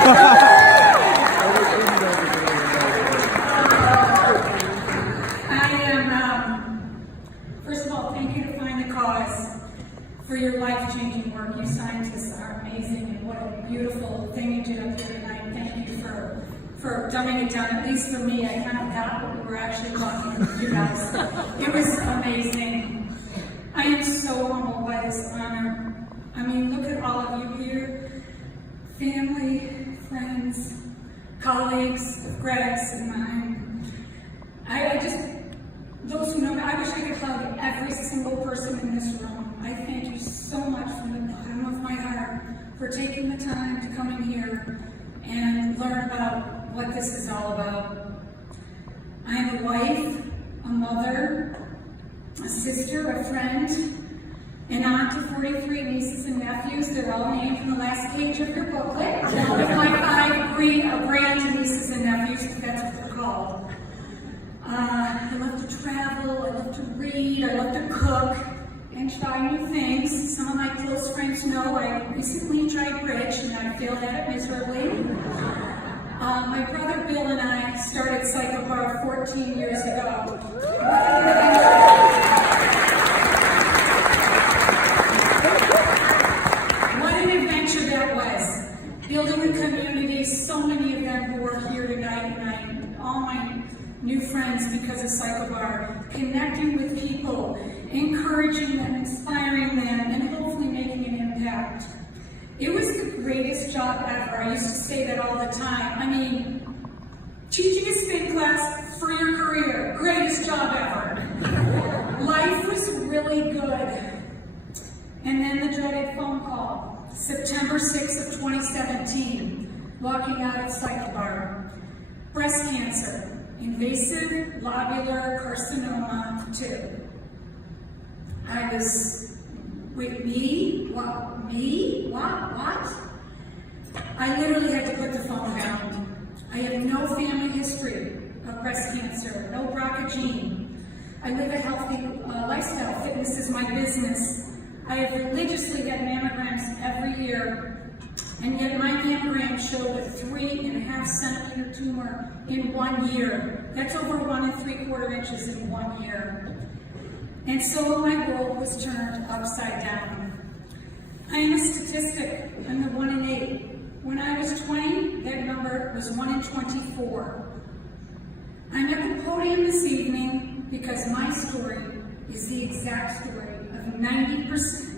First of all, thank you to Find the Cause for your life-changing work. You scientists are amazing, and what a beautiful thing you did up here tonight. Thank you for dumbing it down. At least for me, I kind of got what we were actually talking to you guys. It was amazing. I am so humbled by this honor. I mean, look at all of you here. Family, friends, colleagues of Greg's and mine. Those who know me, I wish I could hug every single person in this room. I thank you so much from the bottom of my heart for taking the time to come in here and learn about what this is all about. I am a wife, a mother, a sister, a friend, an aunt to 43 nieces and nephews. They're all named in the last page of your booklet. One of my 5 grand nieces and nephews, if that's what they're called. I love to travel, I love to read, I love to cook and try new things. Some of my close friends know I recently tried bridge and I failed at it miserably. My brother Bill and I started Cycle Bar 14 years ago. What an adventure that was. Building a community, so many of them who are here tonight, and all my new friends because of Cycle Bar, connecting with people, encouraging them, inspiring them, and hopefully making an impact. It was the greatest job ever. I used to say that all the time. I mean, teaching a spin class for your career, greatest job ever. Life was really good. And then the dreaded phone call, September 6th of 2017, walking out of Cycle Bar. Breast cancer. Invasive lobular carcinoma 2. I was, wait, me? What? I literally had to put the phone down. I have no family history of breast cancer, no BRCA gene. I live a healthy lifestyle. Fitness is my business. I have religiously had mammograms every year, and yet my mammogram showed a 3.5 centimeter tumor in 1 year. That's over 1 3/4 inches in 1 year. And so my world was turned upside down. I am a statistic. I'm the 1 in 8. When I was 20, that number was 1 in 24. I'm at the podium this evening because my story is the exact story of 90%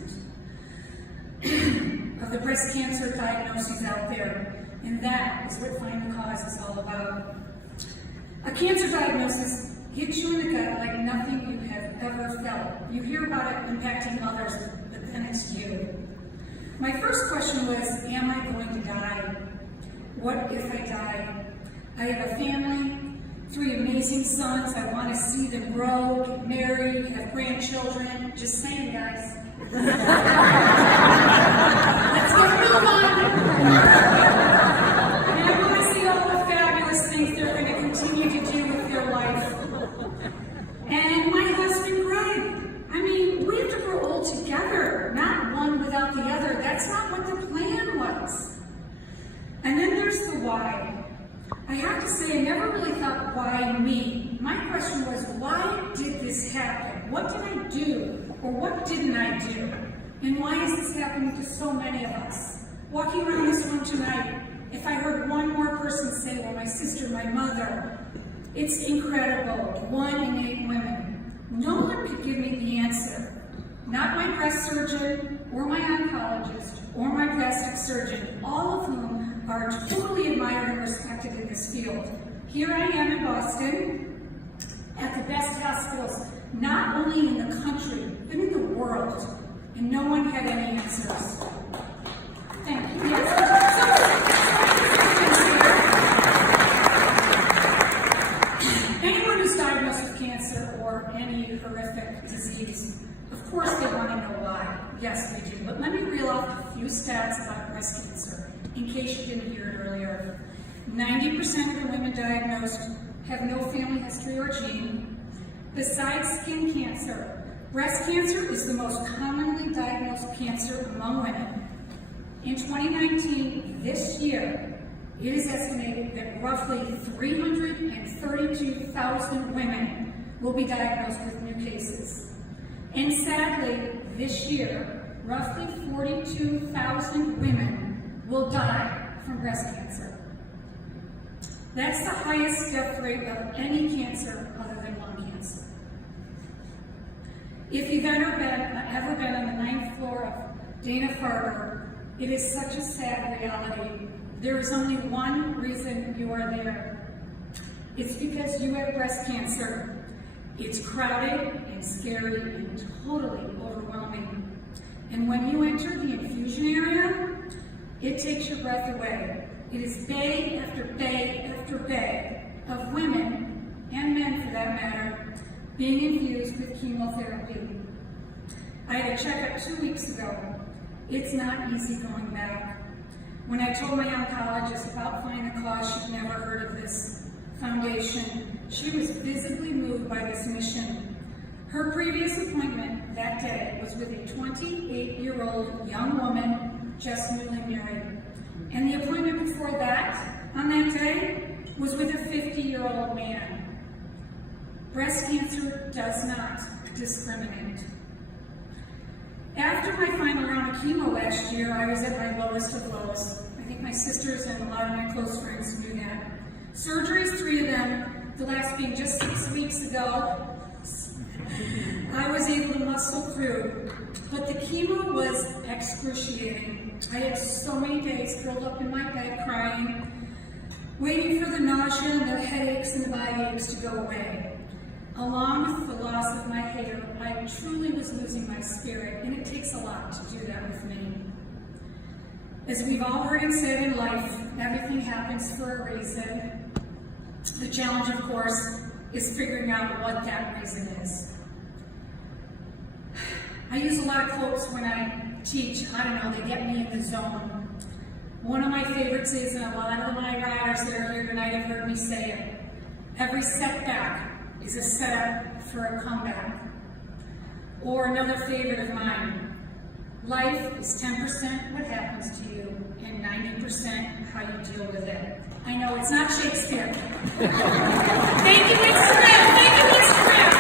of the breast cancer diagnoses out there. And that is what Find the Cause is all about. A cancer diagnosis hits you in the gut like nothing you have ever felt. You hear about it impacting others, but then it's you. My first question was, am I going to die? What if I die? I have a family, 3 amazing sons. I want to see them grow, get married, have grandchildren. Just saying, guys. Let's get a move on. And I want to see all the fabulous things they're going to continue to do with their life. And my husband, Greg. I mean, we have to grow old together, not one without the other. That's not what the plan was. And then there's the why. I have to say, I never really thought, why me? My question was, why did this happen? What did I do? Or what didn't I do? And why is this happening to so many of us? Walking around this room tonight, if I heard one more person say, well, my sister, my mother, it's incredible. 1 in 8 women. No one could give me the answer. Not my breast surgeon, or my oncologist, or my plastic surgeon, all of whom are totally admired and respected in this field. Here I am in Boston, at the best hospitals, not only in the country, but in the world, and no one had any answers. Thank you. Anyone who's diagnosed with cancer or any horrific disease, of course they want to know why. Yes, they do. But let me reel off a few stats about breast cancer, in case you didn't hear it earlier. 90% of the women diagnosed have no family history or gene. Besides skin cancer, breast cancer is the most commonly diagnosed cancer among women. In 2019, this year, it is estimated that roughly 332,000 women will be diagnosed with new cases. And sadly, this year, roughly 42,000 women will die from breast cancer. That's the highest death rate of any cancer other than lung cancer. If you've ever been on the 9th floor of Dana-Farber, it is such a sad reality. There is only one reason you are there. It's because you have breast cancer. It's crowded and scary and totally overwhelming. And when you enter the infusion area, it takes your breath away. It is bay after bay after bay of women, and men for that matter, being infused with chemotherapy. I had a checkup 2 weeks ago. It's not easy going back. When I told my oncologist about finding the cause, she'd never heard of this foundation. She was visibly moved by this mission. Her previous appointment that day was with a 28-year-old young woman just newly married. And the appointment before that, on that day, was with a 50-year-old man. Breast cancer does not discriminate. After my final round of chemo last year, I was at my lowest of lows. I think my sisters and a lot of my close friends knew that. Surgeries, 3 of them, the last being just 6 weeks ago, I was able to muscle through. But the chemo was excruciating. I had so many days curled up in my bed crying, waiting for the nausea and the headaches and the body aches to go away. Along with the loss of my hair, I truly was losing my spirit, and it takes a lot to do that with me. As we've all heard it said in life, everything happens for a reason. The challenge, of course, is figuring out what that reason is. I use a lot of quotes when I teach. I don't know, they get me in the zone. One of my favorites is, and a lot of my riders that are here tonight have heard me say it, every setback is a setup for a comeback. Or another favorite of mine, life is 10% what happens to you and 90% how you deal with it. I know it's not Shakespeare. Thank you, Instagram. Thank you, Instagram.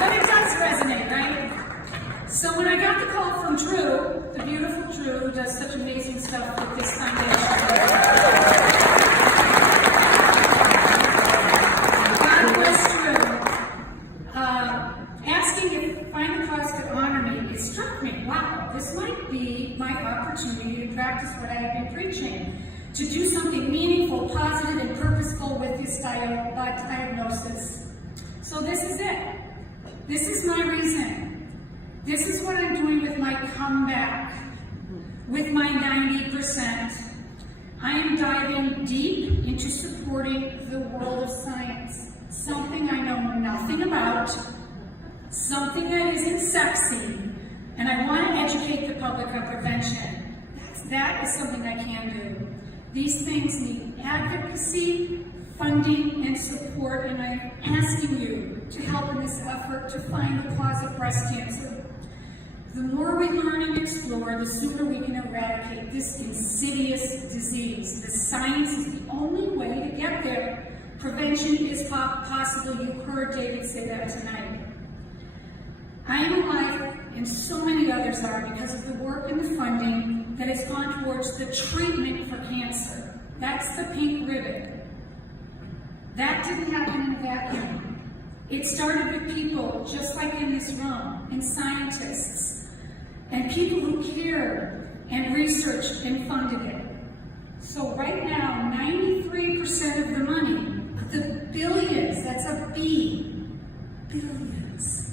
But it does resonate, right? So when I got the call from Drew, the beautiful Drew, who does such amazing stuff with this foundation, this might be my opportunity to practice what I have been preaching, to do something meaningful, positive, and purposeful with this diagnosis. So this is it. This is my reason. This is what I'm doing with my comeback, with my 90%. I am diving deep into supporting the world of science, something I know nothing about, something that isn't sexy, and I want to educate the public on prevention. That is something I can do. These things need advocacy, funding, and support, and I'm asking you to help in this effort to find the cause of breast cancer. The more we learn and explore, the sooner we can eradicate this insidious disease. The science is the only way to get there. Prevention is possible. You heard David say that tonight. I am alive, and so many others are, because of the work and the funding that has gone towards the treatment for cancer. That's the pink ribbon. That didn't happen in a vacuum. It started with people just like in this room, and scientists, and people who cared and researched and funded it. So right now, 93% of the money, the billions, that's a B, billions,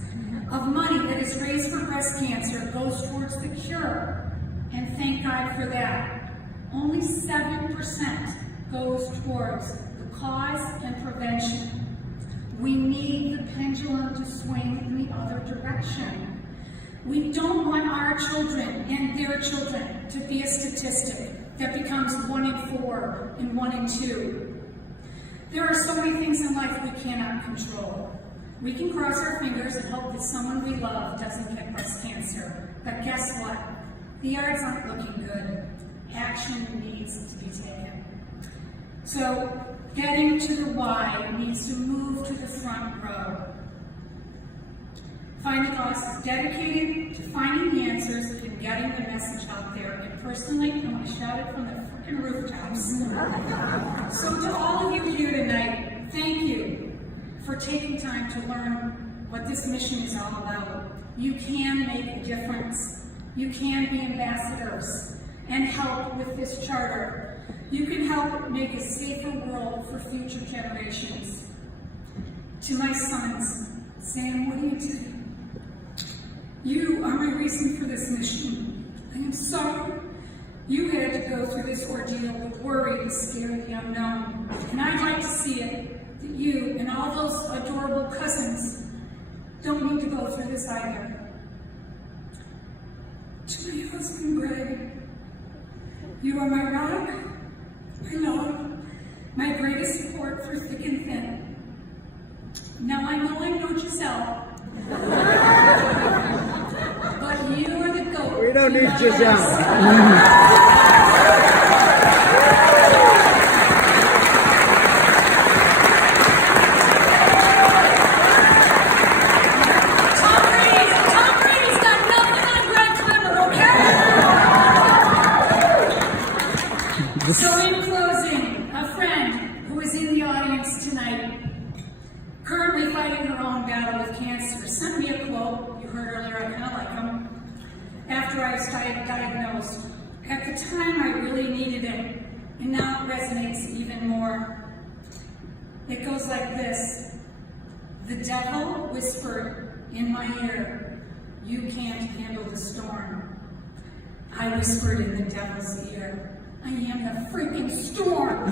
of money that is raised for breast cancer goes towards the cure, and thank God for that. Only 7% goes towards the cause and prevention. We need the pendulum to swing in the other direction. We don't want our children and their children to be a statistic that becomes 1 in 4 and 1 in 2. There are so many things in life we cannot control. We can cross our fingers and hope that someone we love doesn't get breast cancer. But guess what? the yards aren't looking good. Action needs to be taken. So, getting to the why needs to move to the front row. Find the Cause is dedicated to finding the answers and getting the message out there. And personally, I want to shout it from the freaking rooftops. So to all of you here tonight, thank you for taking time to learn what this mission is all about. You can make a difference. You can be ambassadors and help with this charter. You can help make a safer world for future generations. To my sons, Sam, what do you do? You are my reason for this mission. I am sorry you had to go through this ordeal with worry and scare of the unknown. And I'd like to see it that you and all those adorable cousins don't need to go through this either. To my husband, Greg, you are my rock, my love, my greatest support through thick and thin. Now I know I'm not Giselle, but you are the goat. We don't need Giselle. So in closing, a friend who is in the audience tonight, currently fighting her own battle with cancer, sent me a quote. You heard earlier, I kind of like him. After I was diagnosed. At the time, I really needed it, and now it resonates even more. It goes like this. The devil whispered in my ear, "You can't handle the storm." I whispered in the devil's ear, "I am the freaking storm."